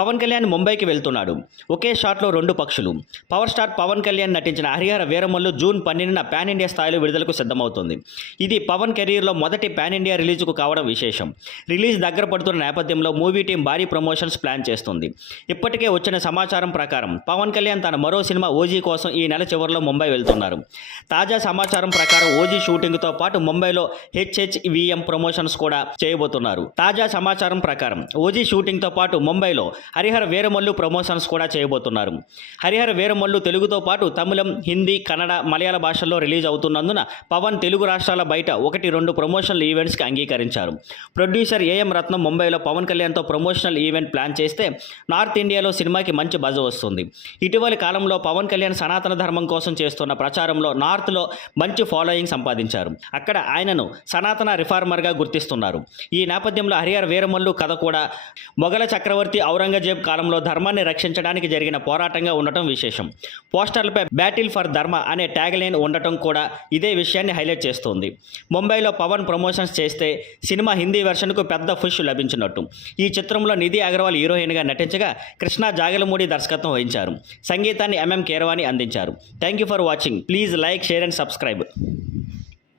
పవన్ కళ్యాణ్ ముంబైకి వెళ్తున్నాడు. ఒకే షాట్లో రెండు పక్షులు. పవర్ స్టార్ పవన్ కళ్యాణ్ నటించిన హరిహర వీరమల్లు జూన్ 12న పాన్ ఇండియా స్థాయిలో విడుదలకు సిద్ధమవుతుంది. ఇది పవన్ కెరీర్లో మొదటి పాన్ ఇండియా రిలీజ్కు కావడం విశేషం. రిలీజ్ దగ్గర పడుతున్న నేపథ్యంలో మూవీ టీం భారీ ప్రమోషన్స్ ప్లాన్ చేస్తుంది. ఇప్పటికే వచ్చిన సమాచారం ప్రకారం పవన్ కళ్యాణ్ తన మరో సినిమా ఓజీ కోసం ఈ నెల చివరిలో ముంబై వెళ్తున్నారు. తాజా సమాచారం ప్రకారం ఓజీ షూటింగ్తో పాటు ముంబైలో HHVM ప్రమోషన్స్ కూడా చేయబోతున్నారు. తాజా సమాచారం ప్రకారం ఓజీ షూటింగ్తో పాటు ముంబైలో హరిహర వీరమల్లు ప్రమోషన్స్ కూడా చేయబోతున్నారు. హరిహర వీరమల్లు తెలుగుతో పాటు తమిళం, హిందీ, కన్నడ, మలయాళ భాషల్లో రిలీజ్ అవుతున్నందున పవన్ తెలుగు రాష్ట్రాల బయట 1-2 ప్రమోషనల్ ఈవెంట్స్కి అంగీకరించారు. ప్రొడ్యూసర్ AM రత్నం ముంబైలో పవన్ కళ్యాణ్తో ప్రమోషనల్ ఈవెంట్ ప్లాన్ చేస్తే నార్త్ ఇండియాలో సినిమాకి మంచి బజ్ వస్తుంది. ఇటీవలి కాలంలో పవన్ కళ్యాణ్ సనాతన ధర్మం కోసం చేస్తున్న ప్రచారంలో నార్త్లో మంచి ఫాలోయింగ్ సంపాదించారు. అక్కడ ఆయనను సనాతన రిఫార్మర్గా గుర్తిస్తున్నారు. ఈ నేపథ్యంలో హరిహర వీరమల్లు కథ కూడా మొఘల చక్రవర్తి ఔరంగజేబ్ కాలంలో ధర్మాన్ని రక్షించడానికి జరిగిన పోరాటంగా ఉండటం విశేషం. పోస్టర్లపై బ్యాటిల్ ఫర్ ధర్మ అనే ట్యాగ్ లైన్ ఉండటం కూడా ఇదే విషయాన్ని హైలైట్ చేస్తోంది. ముంబైలో పవన్ ప్రమోషన్స్ చేస్తే సినిమా హిందీ వెర్షన్కు పెద్ద పుష్ లభించినట్టు. ఈ చిత్రంలో నిధి అగర్వాల్ హీరోయిన్గా నటించగా కృష్ణ జాగలమూడి దర్శకత్వం వహించారు. సంగీతాన్ని MM కీరవాణి అందించారు. Thank you for watching. Please like, share and subscribe.